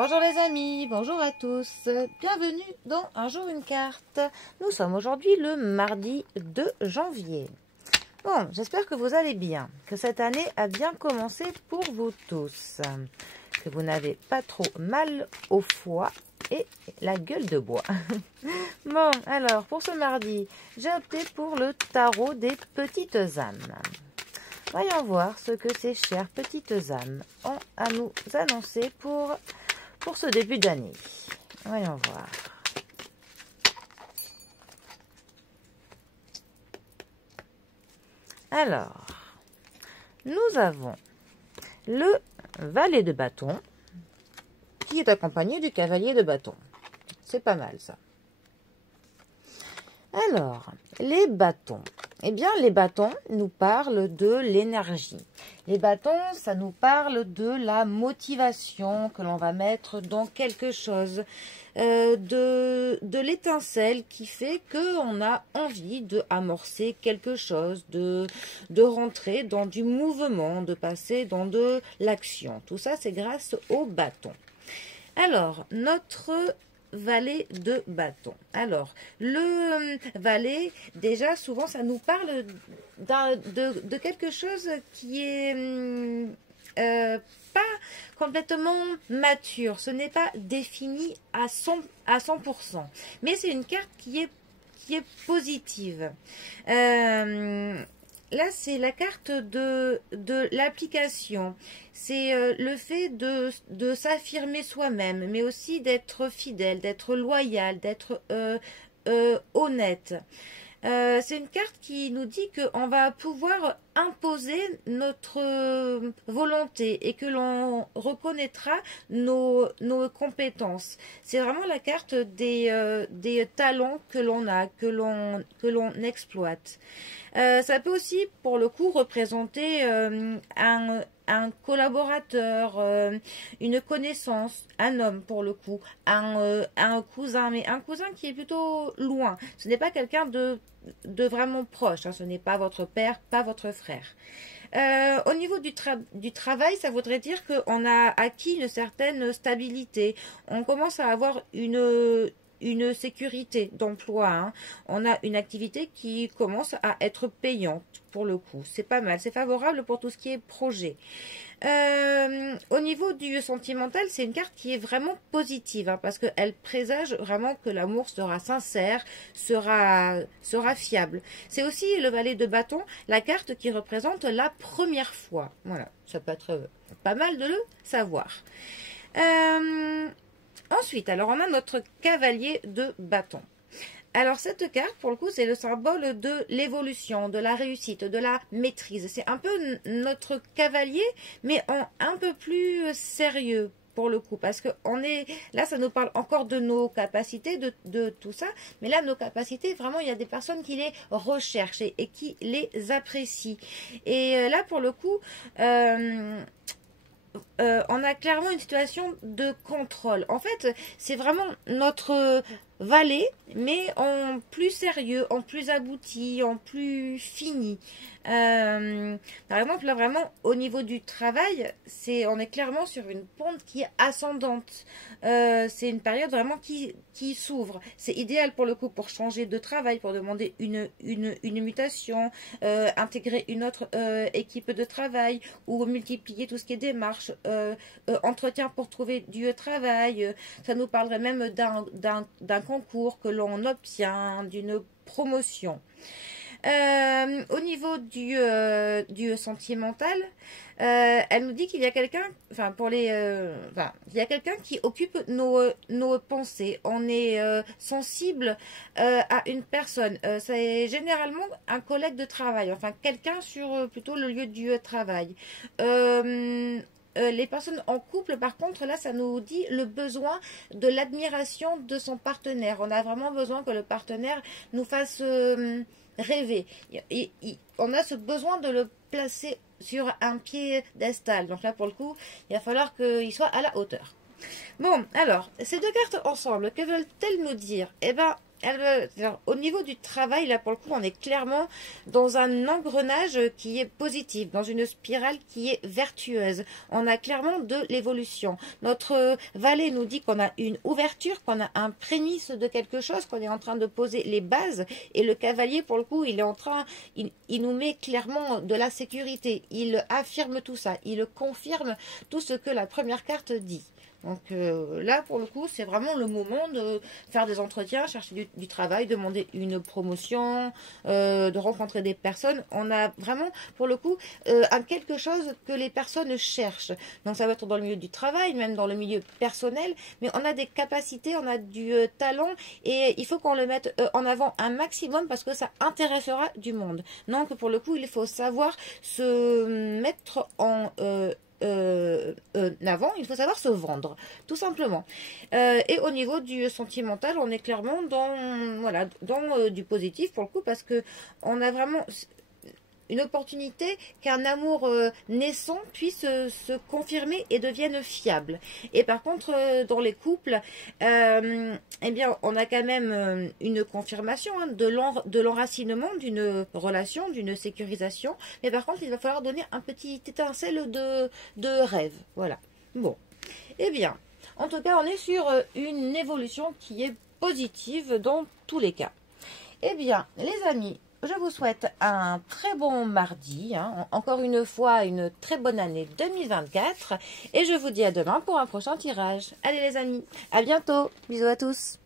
Bonjour les amis, bonjour à tous, bienvenue dans Un jour une carte. Nous sommes aujourd'hui le mardi 2 janvier. Bon, j'espère que vous allez bien, que cette année a bien commencé pour vous tous, que vous n'avez pas trop mal au foie et la gueule de bois. Bon, alors pour ce mardi, j'ai opté pour le tarot des petites âmes. Voyons voir ce que ces chères petites âmes ont à nous annoncer pour ce début d'année. Voyons voir. Alors, nous avons le valet de bâton qui est accompagné du cavalier de bâton. C'est pas mal ça. Alors, les bâtons. Eh bien, les bâtons nous parlent de l'énergie. Les bâtons, ça nous parle de la motivation que l'on va mettre dans quelque chose, de l'étincelle qui fait qu'on a envie de amorcer quelque chose, de rentrer dans du mouvement, de passer dans de l'action. Tout ça, c'est grâce aux bâtons. Alors, notre valet de bâton. Alors, le valet, déjà, souvent, ça nous parle de quelque chose qui est pas complètement mature. Ce n'est pas défini à 100%. Mais c'est une carte qui est positive. Là, c'est la carte de l'application. C'est le fait de s'affirmer soi-même, mais aussi d'être fidèle, d'être loyal, d'être honnête. C'est une carte qui nous dit qu'on va pouvoir imposer notre volonté et que l'on reconnaîtra nos compétences. C'est vraiment la carte des talents que l'on a, que l'on exploite. Ça peut aussi, pour le coup, représenter un collaborateur, une connaissance, un homme pour le coup, un cousin, mais un cousin qui est plutôt loin. Ce n'est pas quelqu'un de vraiment proche, hein, ce n'est pas votre père, pas votre frère. Au niveau du travail, ça voudrait dire qu'on a acquis une certaine stabilité. On commence à avoir une sécurité d'emploi, hein. On a une activité qui commence à être payante pour le coup. C'est pas mal, c'est favorable pour tout ce qui est projet. Au niveau du sentimental, c'est une carte qui est vraiment positive, hein, parce qu'elle présage vraiment que l'amour sera sincère, sera fiable. C'est aussi le valet de bâton, la carte qui représente la première fois. Voilà, ça peut être pas mal de le savoir. Ensuite, alors on a notre cavalier de bâton. Alors cette carte, pour le coup, c'est le symbole de l'évolution, de la réussite, de la maîtrise. C'est un peu notre cavalier, mais un peu plus sérieux pour le coup, parce que là, ça nous parle encore de nos capacités, de tout ça, mais là, nos capacités, vraiment, il y a des personnes qui les recherchent et qui les apprécient. Et là, pour le coup, on a clairement une situation de contrôle. En fait, c'est vraiment notre valet, mais en plus sérieux, en plus abouti, en plus fini. Par exemple, là, vraiment, au niveau du travail, on est clairement sur une pente qui est ascendante. C'est une période vraiment qui s'ouvre. C'est idéal pour le coup pour changer de travail, pour demander une mutation, intégrer une autre équipe de travail ou multiplier tout ce qui est démarche, entretien pour trouver du travail. Ça nous parlerait même d'un concours que l'on obtient, d'une promotion. Au niveau du sentimental, elle nous dit qu'il y a quelqu'un, il y a quelqu'un qui occupe nos pensées. On est sensible à une personne. C'est généralement un collègue de travail, enfin quelqu'un sur plutôt le lieu du travail. Les personnes en couple, par contre, là, ça nous dit le besoin de l'admiration de son partenaire. On a vraiment besoin que le partenaire nous fasse rêver. On a ce besoin de le placer sur un piédestal. Donc là, pour le coup, il va falloir qu'il soit à la hauteur. Bon, alors, ces deux cartes ensemble, que veulent-elles nous dire? Eh bien, Alors, au niveau du travail, là pour le coup, on est clairement dans un engrenage qui est positif, dans une spirale qui est vertueuse. On a clairement de l'évolution. Notre valet nous dit qu'on a une ouverture, qu'on a un prémisse de quelque chose, qu'on est en train de poser les bases. Et le cavalier, pour le coup, il nous met clairement de la sécurité. Il affirme tout ça. Il confirme tout ce que la première carte dit. Donc là, pour le coup, c'est vraiment le moment de faire des entretiens, chercher du travail, demander une promotion, de rencontrer des personnes. On a vraiment, pour le coup, quelque chose que les personnes cherchent. Donc ça va être dans le milieu du travail, même dans le milieu personnel, mais on a des capacités, on a du talent et il faut qu'on le mette en avant un maximum parce que ça intéressera du monde. Donc pour le coup, il faut savoir se mettre en avant, il faut savoir se vendre, tout simplement. Et au niveau du sentimental, on est clairement dans, voilà, dans du positif pour le coup, parce que on a vraiment une opportunité qu'un amour naissant puisse se confirmer et devienne fiable. Et par contre, dans les couples, eh bien, on a quand même une confirmation hein, de l'enracinement d'une relation, d'une sécurisation. Mais par contre, il va falloir donner un petit étincelle de rêve. Voilà. Bon. Eh bien, en tout cas, on est sur une évolution qui est positive dans tous les cas. Eh bien, les amis, je vous souhaite un très bon mardi, hein, encore une fois une très bonne année 2024 et je vous dis à demain pour un prochain tirage. Allez les amis, à bientôt, bisous à tous.